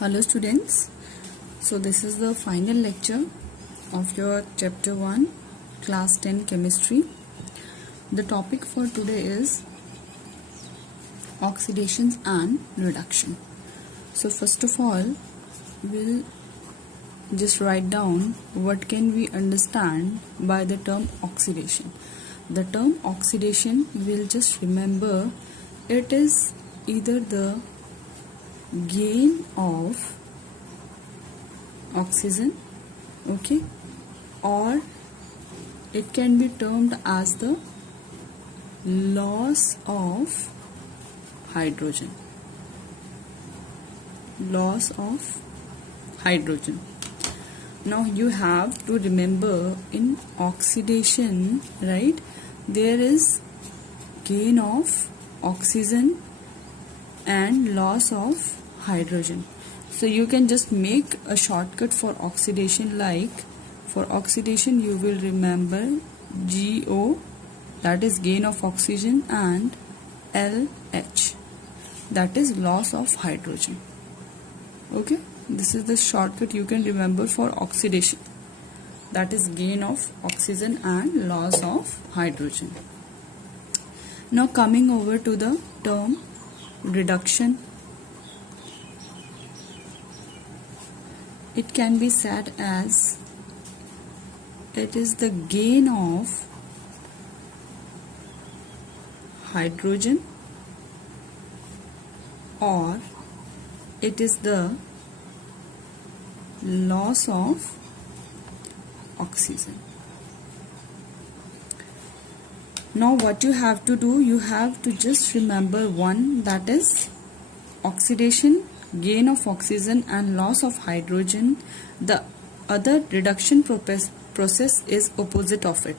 Hello students, so this is the final lecture of your chapter 1 class 10 chemistry. The topic for today is oxidations and reduction. So first of all, we'll just write down what can we understand by the term oxidation. The term oxidation, we'll just remember it is either the gain of oxygen, okay, or it can be termed as the loss of hydrogen. Loss of hydrogen. Now you have to remember in oxidation, right, there is gain of oxygen and loss of hydrogen. So you can just make a shortcut for oxidation, like for oxidation you will remember GO, that is gain of oxygen, and LH, that is loss of hydrogen. Okay, this is the shortcut you can remember for oxidation, that is gain of oxygen and loss of hydrogen. Now coming over to the term reduction, it can be said as it is the gain of hydrogen or it is the loss of oxygen. Now what you have to do, you have to just remember one, that is oxidation, gain of oxygen and loss of hydrogen. The other reduction process is opposite of it.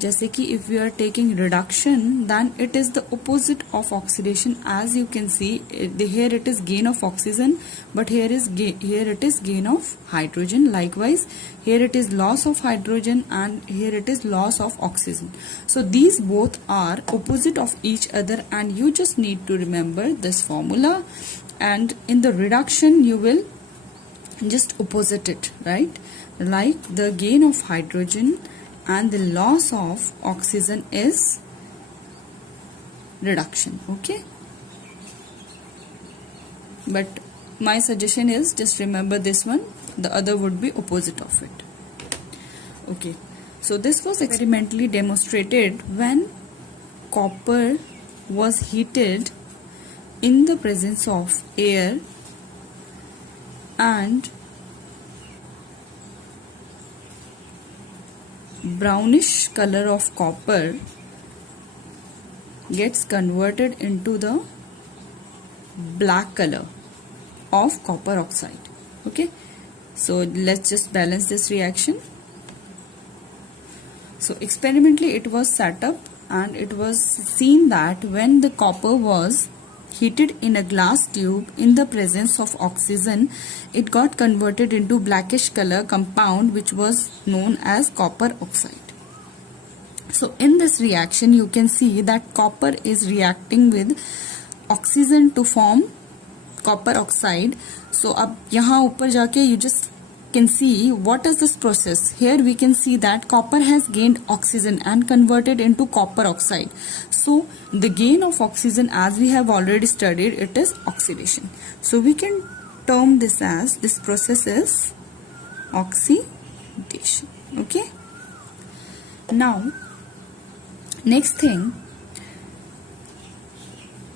जैसे कि if we are taking reduction, then it is the opposite of oxidation. As you can see, here it is gain of oxygen, but here it is gain of hydrogen. Likewise, here it is loss of hydrogen and here it is loss of oxygen. So these both are opposite of each other, and you just need to remember this formula. And in the reduction you will just opposite it, right? Like the gain of hydrogen and the loss of oxygen is reduction, okay? But my suggestion is just remember this one, the other would be opposite of it. Okay, so this was experimentally demonstrated when copper was heated in the presence of air and brownish color of copper gets converted into the black color of copper oxide. Okay, so let's just balance this reaction. So experimentally it was set up and it was seen that when the copper was heated in a glass tube in the presence of oxygen, it got converted into blackish color compound which was known as copper oxide. So in this reaction you can see that copper is reacting with oxygen to form copper oxide. So अब यहाँ ऊपर जाके you just can see what is this process. Here we can see that copper has gained oxygen and converted into copper oxide. So the gain of oxygen, as we have already studied, it is oxidation. So we can term this as, this process is oxidation. Okay, now next thing,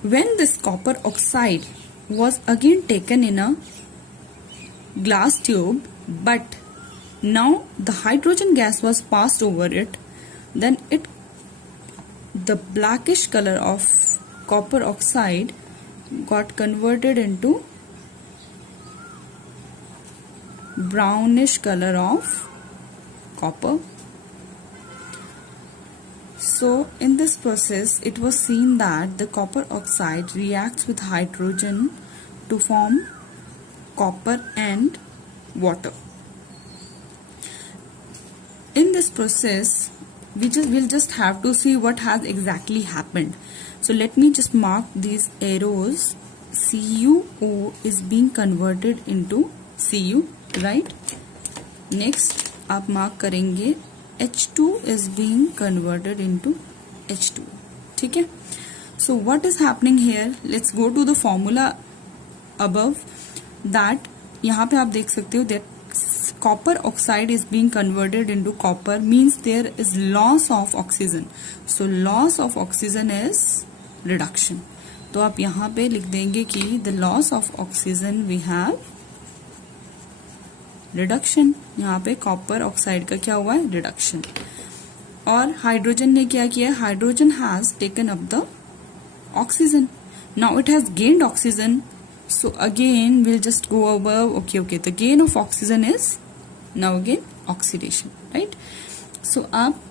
when this copper oxide was again taken in a glass tube, but now the hydrogen gas was passed over it, then the blackish color of copper oxide got converted into brownish color of copper. So in this process it was seen that the copper oxide reacts with hydrogen to form copper and water. In this process we'll just have to see what has exactly happened. So let me just mark these arrows CuO is being converted into Cu, right? Next आप mark करेंगे H2 is being converted into H2, ठीक है? So what is happening here? Let's go to the formula above. That यहाँ पे आप देख सकते हो that copper oxide is being converted into copper means there is loss of oxygen. So loss of oxygen is reduction. तो आप यहाँ पे लिख देंगे कि the loss of oxygen we have reduction. यहाँ पे कॉपर ऑक्साइड का क्या हुआ है? रिडक्शन. और हाइड्रोजन ने क्या किया? Hydrogen has taken up the oxygen. Now it has gained oxygen. So again will just go above. Okay the gain of oxygen is now again oxidation, right? So आप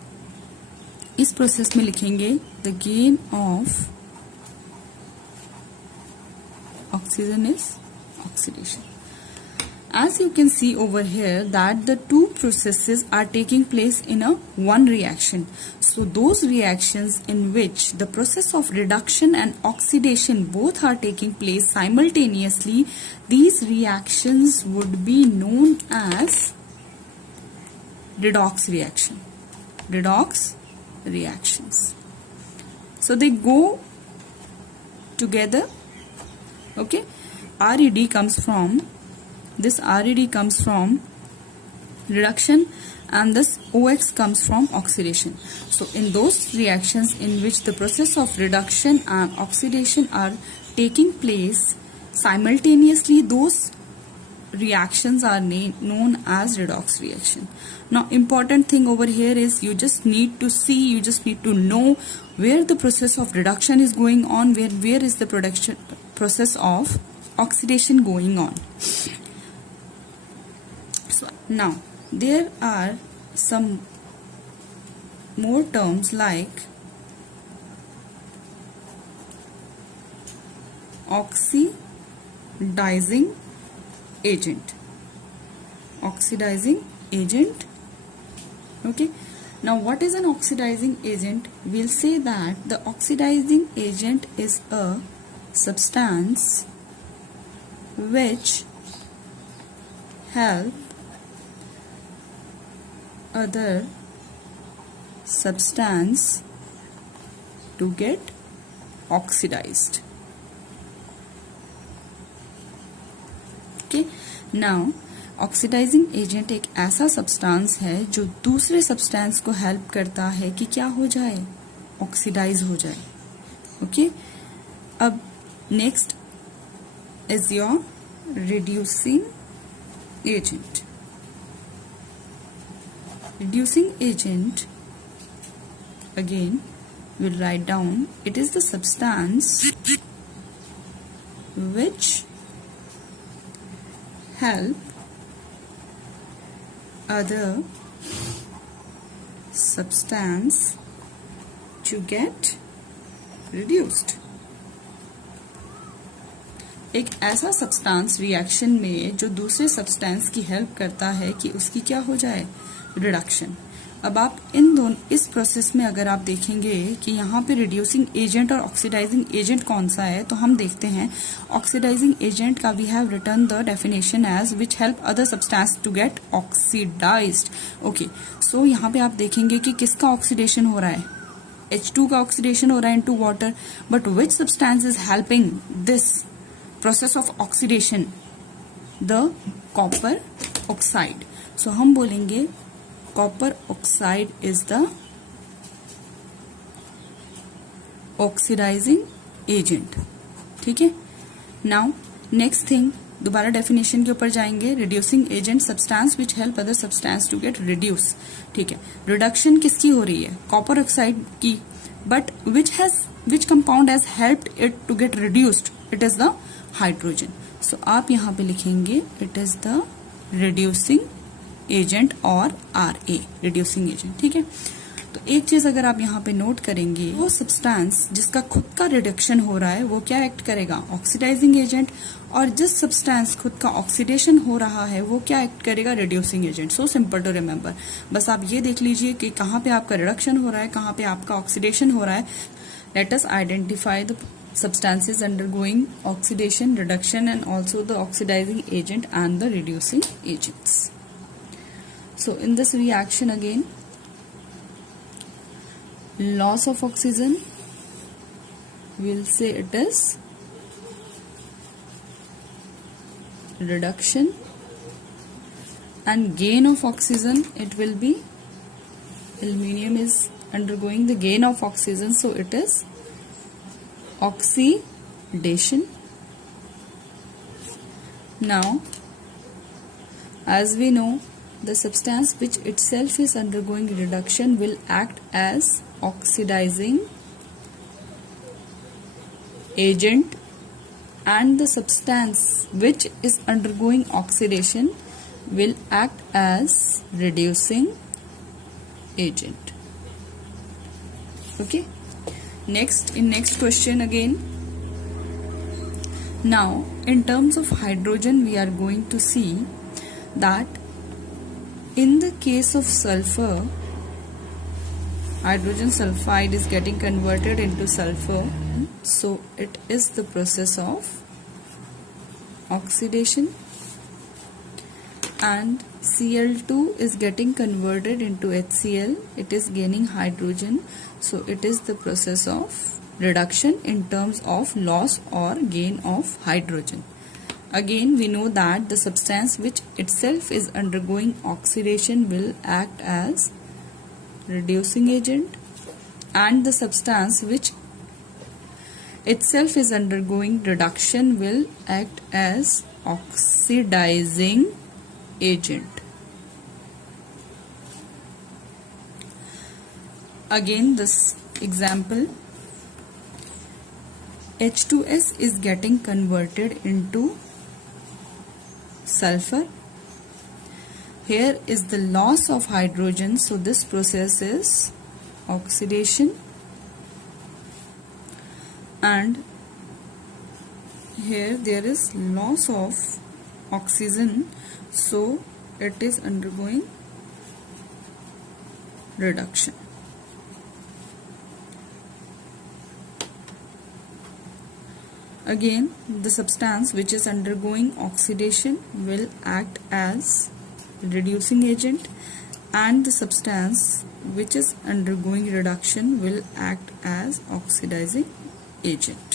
इस प्रोसेस में लिखेंगे the gain of oxygen is oxidation. As you can see over here that the two processes are taking place in a one reaction. So those reactions in which the process of reduction and oxidation both are taking place simultaneously, these reactions would be known as redox reaction. Redox reactions. So they go together. Okay. RED comes from this RED comes from reduction and this OX comes from oxidation. So in those reactions in which the process of reduction and oxidation are taking place simultaneously, those reactions are known as redox reaction. Now important thing over here is you just need to see, you just need to know where the process of reduction is going on, where is the process of oxidation going on. So now there are some more terms like oxidizing agent. Oxidizing agent. Okay. Now what is an oxidizing agent? We'll say that the oxidizing agent is a substance which help other substance to get oxidized. Okay. Now oxidising agent एक ऐसा substance है जो दूसरे substance को help करता है कि क्या हो जाए? ऑक्सीडाइज हो जाए. ओके. अब next is your reducing agent. Reducing agent, again we'll write down, it is the substance which help other substance to get reduced. एक ऐसा सब्सटेंस रिएक्शन में जो दूसरे सब्सटेंस की हेल्प करता है कि उसकी क्या हो जाए? रिडक्शन. अब आप इन दोनों इस प्रोसेस में अगर आप देखेंगे कि यहाँ पे रिड्यूसिंग एजेंट और ऑक्सीडाइजिंग एजेंट कौन सा है, तो हम देखते हैं ऑक्सीडाइजिंग एजेंट का we have written the definition as which help other substance to get oxidized. Okay. So यहाँ पे आप देखेंगे कि किसका ऑक्सीडेशन हो रहा है? H2 का ऑक्सीडेशन हो रहा है into water. But which substance is helping this process of oxidation? The copper oxide. So हम बोलेंगे copper oxide is the oxidizing agent. ठीक है. Now next thing, दोबारा डेफिनेशन के ऊपर जाएंगे. Reducing agent substance which help other substance to get reduce. ठीक है. रिडक्शन किसकी हो रही है? कॉपर ऑक्साइड की. But which compound has helped it to get reduced? It is the hydrogen. So आप यहाँ पे लिखेंगे it is the reducing agent और RA रिड्यूसिंग एजेंट. ठीक है. तो एक चीज अगर आप यहाँ पे नोट करेंगे, वो सब्सटेंस जिसका खुद का रिडक्शन हो रहा है वो क्या एक्ट करेगा? Oxidising agent. और जिस सब्सटेंस खुद का ऑक्सीडेशन हो रहा है वो क्या एक्ट करेगा? Reducing agent. So simple to remember. बस आप ये देख लीजिए कि कहाँ पे आपका रिडक्शन हो रहा है, कहाँ पे आपका ऑक्सीडेशन हो रहा है. Let us identify the substances undergoing oxidation, reduction, and also the oxidizing agent and the reducing agents. So in this reaction again, loss of oxygen, we'll say it is reduction, and gain of oxygen, it will be, aluminium is undergoing the gain of oxygen, so it is oxidation. Now, as we know, the substance which itself is undergoing reduction will act as oxidizing agent, and the substance which is undergoing oxidation will act as reducing agent. Okay. Next question again. Now, in terms of hydrogen, we are going to see that in the case of sulfur, hydrogen sulfide is getting converted into sulfur, so it is the process of oxidation, and Cl2 is getting converted into HCl, it is gaining hydrogen, so it is the process of reduction in terms of loss or gain of hydrogen. Again, we know that the substance which itself is undergoing oxidation will act as reducing agent, and the substance which itself is undergoing reduction will act as oxidizing agent. Again, this example, H2S is getting converted into sulfur. Here is the loss of hydrogen, so this process is oxidation, and here there is loss of oxygen, so it is undergoing reduction. Again, the substance which is undergoing oxidation will act as reducing agent, and the substance which is undergoing reduction will act as oxidizing agent.